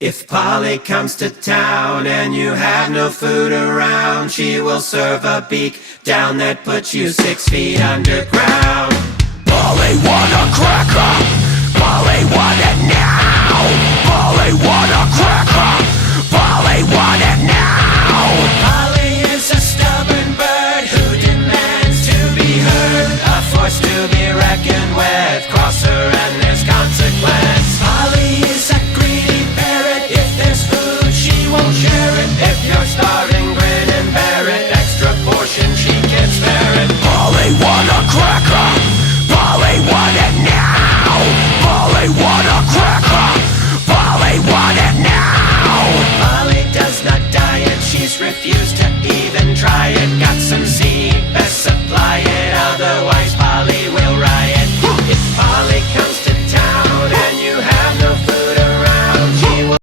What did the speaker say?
If Polly comes to town and you have no food around, she will serve a beak down that puts you 6 feet underground. Polly want a cracker, Polly want it now, Polly want